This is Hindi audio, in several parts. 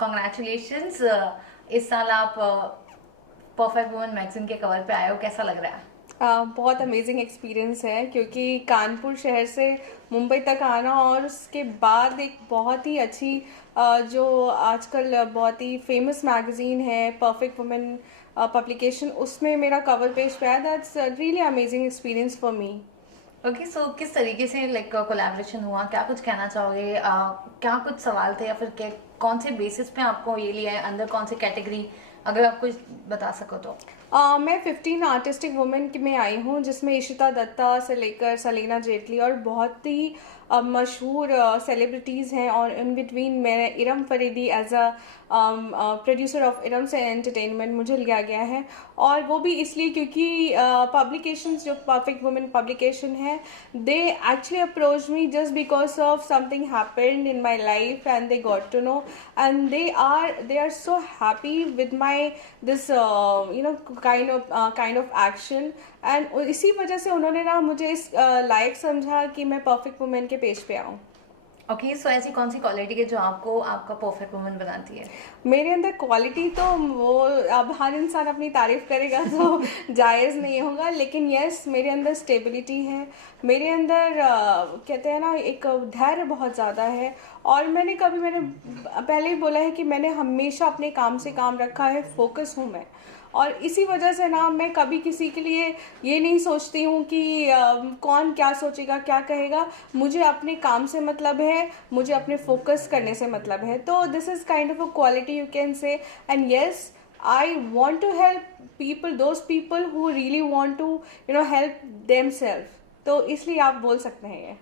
कॉन्ग्रेचुलेशंस। इस साल आप परफेक्ट वुमन मैगजीन के कवर पे आए हो, कैसा लग रहा है? बहुत अमेजिंग एक्सपीरियंस है, क्योंकि कानपुर शहर से मुंबई तक आना और उसके बाद एक बहुत ही अच्छी जो आजकल बहुत ही फेमस मैगज़ीन है परफेक्ट वुमेन पब्लिकेशन, उसमें मेरा कवर पेज पे है। That's really amazing experience for me. Okay, so किस तरीके से लाइक कोलैबोरेशन हुआ, क्या कुछ कहना चाहोगे? क्या कुछ सवाल थे या फिर कौन से बेसिस पे आपको ये लिया है, अंदर कौन सी कैटेगरी, अगर आप कुछ बता सको तो। मैं 15 आर्टिस्टिक वुमेन में आई हूँ, जिसमें इशिता दत्ता से लेकर सलीना जेटली और बहुत ही मशहूर सेलिब्रिटीज़ हैं। और इन बिटवीन मैं Iram Faridi as a producer of Iram से एंटरटेनमेंट मुझे लिया गया है। और वो भी इसलिए क्योंकि पब्लिकेशंस जो परफेक्ट वुमेन पब्लिकेशन है, they actually approach me just because of something happened in my life and they got to know, and they are so happy with my this kind of action, and इसी वजह से उन्होंने ना मुझे इस लायक समझा कि मैं परफेक्ट वुमेन के पेज पे आऊँ। ओके, सो ऐसी कौन सी क्वालिटी है जो आपको आपका परफेक्ट वुमन बनाती है? मेरे अंदर क्वालिटी तो वो, अब हर इंसान अपनी तारीफ करेगा तो जायज़ नहीं होगा, लेकिन यस, मेरे अंदर स्टेबिलिटी है। मेरे अंदर कहते हैं ना, एक धैर्य बहुत ज़्यादा है। और मैंने पहले ही बोला है कि मैंने हमेशा अपने काम से काम रखा है, फोकस हूँ मैं। और इसी वजह से ना मैं कभी किसी के लिए ये नहीं सोचती हूँ कि कौन क्या सोचेगा, क्या कहेगा। मुझे अपने काम से मतलब है, मुझे अपने फोकस करने से मतलब है। तो this is kind of a quality you can say. And yes, I want to help people, those people who really want to help them self. तो इसलिए आप बोल सकते हैं ये।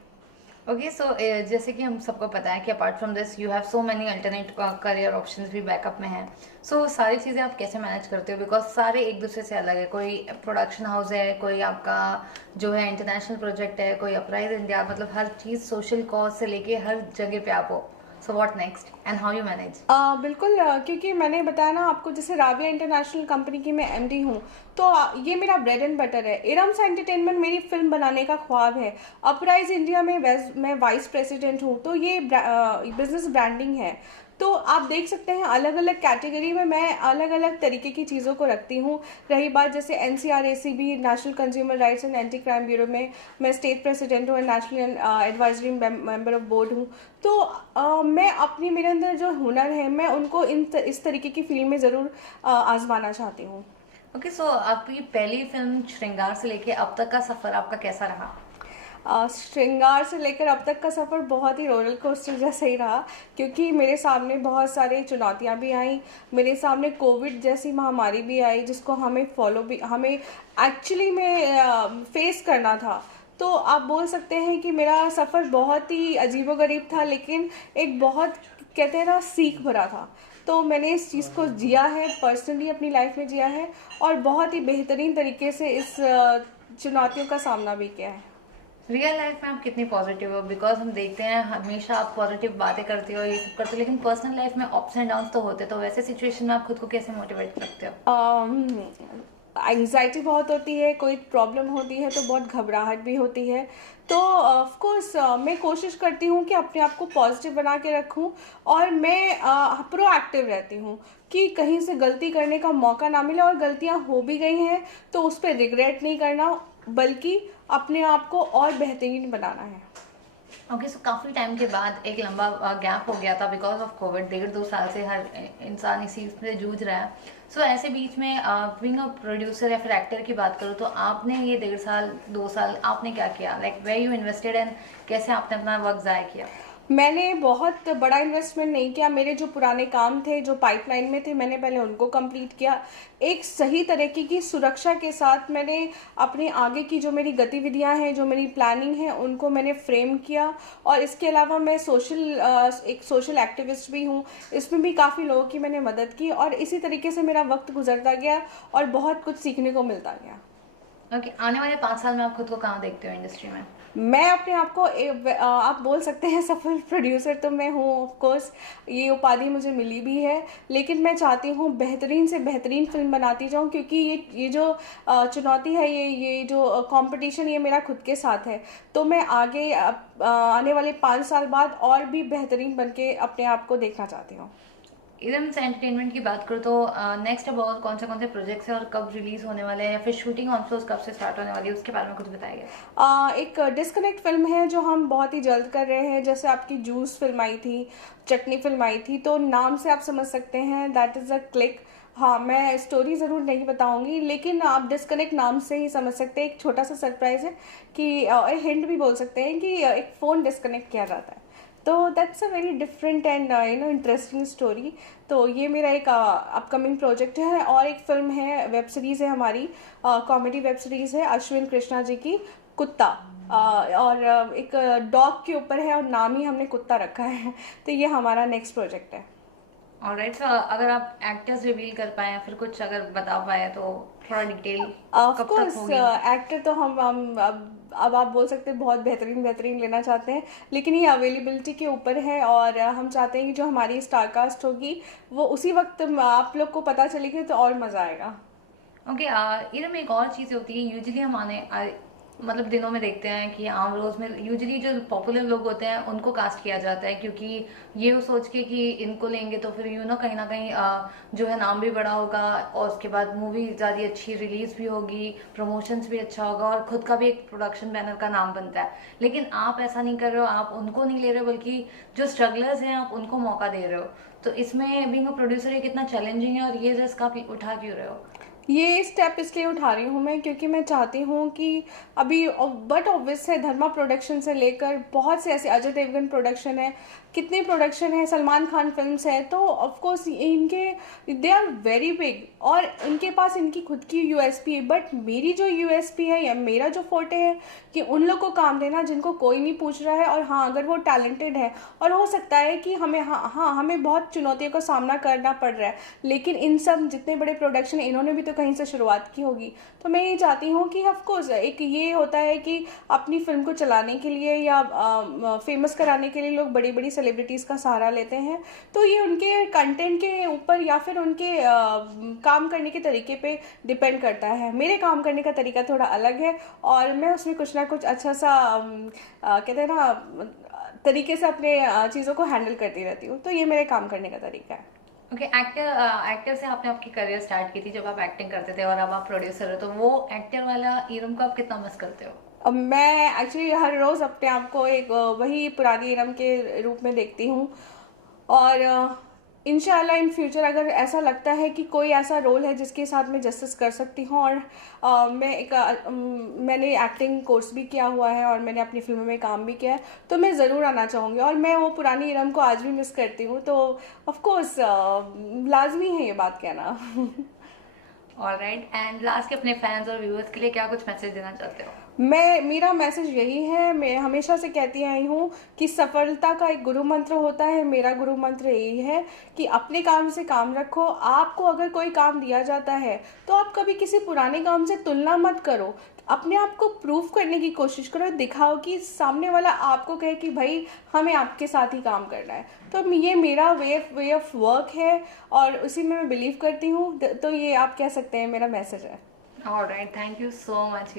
ओके, सो जैसे कि हम सबको पता है कि apart from this you have so many alternate career options भी बैकअप में हैं। सो सारी चीज़ें आप कैसे मैनेज करते हो? बिकॉज सारे एक दूसरे से अलग है। कोई प्रोडक्शन हाउस है, कोई आपका जो है इंटरनेशनल प्रोजेक्ट है, कोई अपराइज इंडिया, मतलब हर चीज़ सोशल कॉज से लेके हर जगह पे आप हो। So what next and how you manage? बिल्कुल, क्योंकि मैंने बताया ना आपको, जैसे राविया इंटरनेशनल कंपनी की मैं एमडी हूँ, तो ये मेरा ब्रेड एंड बटर है। इरम्स एंटरटेनमेंट मेरी फिल्म बनाने का ख्वाब है। अपराइज इंडिया में मैं वाइस प्रेसिडेंट हूँ, तो ये बिजनेस ब्रांडिंग है। तो आप देख सकते हैं अलग अलग कैटेगरी में मैं अलग अलग तरीके की चीज़ों को रखती हूँ। रही बात जैसे NCRACB, national consumer rights and anti crime bureau में मैं स्टेट प्रेसिडेंट हूँ, national advisory member of board हूँ। तो मैं अपनी, मेरे अंदर जो हुनर है, मैं उनको इस तरीके की फील्ड में ज़रूर आजमाना चाहती हूँ। ओके, सो आपकी पहली फिल्म श्रृंगार से लेके अब तक का सफ़र आपका कैसा रहा? श्रृंगार से लेकर अब तक का सफ़र बहुत ही रोलर कोस्टर जैसा ही रहा, क्योंकि मेरे सामने बहुत सारी चुनौतियां भी आई। मेरे सामने कोविड जैसी महामारी भी आई, जिसको हमें एक्चुअली में फेस करना था। तो आप बोल सकते हैं कि मेरा सफ़र बहुत ही अजीबोगरीब था, लेकिन एक बहुत, कहते हैं ना, सीख भरा था। तो मैंने इस चीज़ को जिया है, पर्सनली अपनी लाइफ में जिया है, और बहुत ही बेहतरीन तरीके से इस चुनौतियों का सामना भी किया है। रियल लाइफ में आप कितनी पॉजिटिव हो? बिकॉज हम देखते हैं हमेशा आप पॉजिटिव बातें करते हो, ये सब करते हो, लेकिन पर्सनल लाइफ में अप्स एंड डाउन्स तो होते। तो वैसे सिचुएशन में आप खुद को कैसे मोटिवेट रखते हो? एंग्जाइटी बहुत होती है, कोई प्रॉब्लम होती है तो बहुत घबराहट भी होती है। तो ऑफ कोर्स मैं कोशिश करती हूँ कि अपने आप को पॉजिटिव बना के रखूँ, और मैं प्रोएक्टिव रहती हूँ कि कहीं से गलती करने का मौका ना मिले, और गलतियाँ हो भी गई हैं तो उस पर रिग्रेट नहीं करना, बल्कि अपने आप को और बेहतरीन बनाना है। ओके, सो काफ़ी टाइम के बाद एक लंबा गैप हो गया था बिकॉज ऑफ कोविड। 1.5-2 साल से हर इंसान इसी से जूझ रहा है। सो ऐसे बीच में बीइंग अ प्रोड्यूसर या फिर एक्टर की बात करूँ, तो आपने ये 1.5 साल 2 साल आपने क्या किया? Like where you invested and कैसे आपने अपना वक्त ज़ाया किया? मैंने बहुत बड़ा इन्वेस्टमेंट नहीं किया। मेरे जो पुराने काम थे, जो पाइपलाइन में थे, मैंने पहले उनको कंप्लीट किया। एक सही तरीके की सुरक्षा के साथ मैंने अपने आगे की जो मेरी गतिविधियां हैं, जो मेरी प्लानिंग है, उनको मैंने फ्रेम किया। और इसके अलावा मैं एक सोशल एक्टिविस्ट भी हूँ। इसमें भी काफ़ी लोगों की मैंने मदद की, और इसी तरीके से मेरा वक्त गुजरता गया और बहुत कुछ सीखने को मिलता गया। ओके, आने वाले 5 साल में आप खुद को कहाँ देखते हो इंडस्ट्री में? मैं अपने आप को आप बोल सकते हैं सफल प्रोड्यूसर तो मैं हूँ, ऑफ कोर्स ये उपाधि मुझे मिली भी है। लेकिन मैं चाहती हूँ बेहतरीन से बेहतरीन फिल्म बनाती जाऊँ, क्योंकि ये जो चुनौती है, ये जो कंपटीशन, ये मेरा खुद के साथ है। तो मैं आगे आने वाले 5 साल बाद और भी बेहतरीन बन के अपने आप को देखना चाहती हूँ। इरम से एंटरटेनमेंट की बात करूँ तो नेक्स्ट अब और कौन से प्रोजेक्ट्स हैं और कब रिलीज होने वाले हैं, या फिर शूटिंग ऑन फ्लोर्स कब से स्टार्ट होने वाली है, उसके बारे में कुछ बताइए। एक डिस्कनेक्ट फिल्म है जो हम बहुत ही जल्द कर रहे हैं। जैसे आपकी जूस फिल्म आई थी, चटनी फिल्म आई थी, तो नाम से आप समझ सकते हैं दैट इज़ अ क्लिक। हाँ, मैं स्टोरी ज़रूर नहीं बताऊंगी, लेकिन आप डिस्कनेक्ट नाम से ही समझ सकते हैं। एक छोटा सा सरप्राइज है कि हिंट भी बोल सकते हैं कि एक फ़ोन डिस्कनेक्ट किया जाता है। तो that's a very different and interesting story. तो ये मेरा एक अपकमिंग प्रोजेक्ट है। और एक फिल्म है, वेब सीरीज़ है हमारी, कॉमेडी वेब सीरीज़ है अश्विन कृष्णा जी की, कुत्ता। और एक डॉग के ऊपर है और नाम ही हमने कुत्ता रखा है। तो ये हमारा नेक्स्ट प्रोजेक्ट है। ऑलराइट, सो अगर आप एक्टर्स रिवील कर पाए या फिर कुछ अगर बता पाए तो थोड़ा डिटेल ऑफ कब तक कोर्स होगी। एक्टर तो हम अब आप बोल सकते हैं बहुत बेहतरीन बेहतरीन लेना चाहते हैं, लेकिन ये अवेलेबिलिटी के ऊपर है। और हम चाहते हैं कि जो हमारी स्टारकास्ट होगी वो उसी वक्त आप लोग को पता चलेगी, तो और मज़ा आएगा। ओके, इरम एक और चीज़ होती है, यूजुअली हम मतलब दिनों में देखते हैं कि आम रोज में यूजुअली जो पॉपुलर लोग होते हैं उनको कास्ट किया जाता है, क्योंकि ये वो सोच के कि इनको लेंगे तो फिर कहीं ना कहीं जो है नाम भी बड़ा होगा, और उसके बाद मूवी ज़्यादा अच्छी रिलीज भी होगी, प्रमोशंस भी अच्छा होगा, और खुद का भी एक प्रोडक्शन बैनर का नाम बनता है। लेकिन आप ऐसा नहीं कर रहे हो, आप उनको नहीं ले रहे हो, बल्कि जो स्ट्रगलर्स हैं आप उनको मौका दे रहे हो। तो इसमें बीइंग अ प्रोड्यूसर ये कितना चैलेंजिंग है, और ये रिस्क आप उठा क्यों रहे हो? ये स्टेप इसलिए उठा रही हूँ मैं क्योंकि मैं चाहती हूँ कि अभी, बट ऑब्वियस है, धर्मा प्रोडक्शन से लेकर बहुत से ऐसे, अजय देवगन प्रोडक्शन है, कितने प्रोडक्शन है, सलमान खान फिल्म्स है, तो ऑफ कोर्स इनके दे आर वेरी बिग और इनके पास इनकी खुद की यूएसपी है। बट मेरी जो यूएसपी है या मेरा जो फोटे है कि उन लोग को काम देना जिनको कोई नहीं पूछ रहा है। और हाँ, अगर वो टैलेंटेड है और हो सकता है कि हमें, हाँ हमें बहुत चुनौतियों का सामना करना पड़ रहा है, लेकिन इन सब जितने बड़े प्रोडक्शन है इन्होंने भी तो कहीं से शुरुआत की होगी। तो मैं ये चाहती हूँ कि ऑफकोर्स एक ये होता है कि अपनी फिल्म को चलाने के लिए या फेमस कराने के लिए लोग बड़ी बड़ी सेलिब्रिटीज़ का सहारा लेते हैं। तो ये उनके कंटेंट के ऊपर या फिर उनके काम करने के तरीके पे डिपेंड करता है। मेरे काम करने का तरीका थोड़ा अलग है और मैं उसमें कुछ ना कुछ अच्छा सा कहते हैं ना तरीके से अपने चीज़ों को हैंडल करती रहती हूँ। तो ये मेरे काम करने का तरीका है। ओके, एक्टर से आपने आपकी करियर स्टार्ट की थी जब आप एक्टिंग करते थे, और अब आप प्रोड्यूसर हो, तो वो एक्टर वाला इरम को आप कितना मिस करते हो? अब मैं एक्चुअली हर रोज़ अपने आप को एक वही पुरानी इरम के रूप में देखती हूँ। और इंशाल्लाह इन फ्यूचर अगर ऐसा लगता है कि कोई ऐसा रोल है जिसके साथ मैं जस्टिस कर सकती हूँ, और मैंने एक्टिंग कोर्स भी किया हुआ है और मैंने अपनी फिल्मों में काम भी किया है, तो मैं ज़रूर आना चाहूँगी। और मैं वो पुरानी इरम को आज भी मिस करती हूँ। तो ऑफ कोर्स लाजमी है ये बात कहना। ऑलराइट, एंड लास्ट के अपने फैंस और व्यूअर्स के लिए क्या कुछ मैसेज देना चाहते हो? मेरा मैसेज यही है, मैं हमेशा से कहती आई हूँ कि सफलता का एक गुरु मंत्र होता है। मेरा गुरु मंत्र यही है कि अपने काम से काम रखो। आपको अगर कोई काम दिया जाता है तो आप कभी किसी पुराने काम से तुलना मत करो, अपने आप को प्रूव करने की कोशिश करो, दिखाओ कि सामने वाला आपको कहे कि भाई हमें आपके साथ ही काम करना है। तो ये मेरा वे ऑफ वर्क है और उसी में मैं बिलीव करती हूँ। तो ये आप कह सकते हैं मेरा मैसेज है। Alright, thank you so much.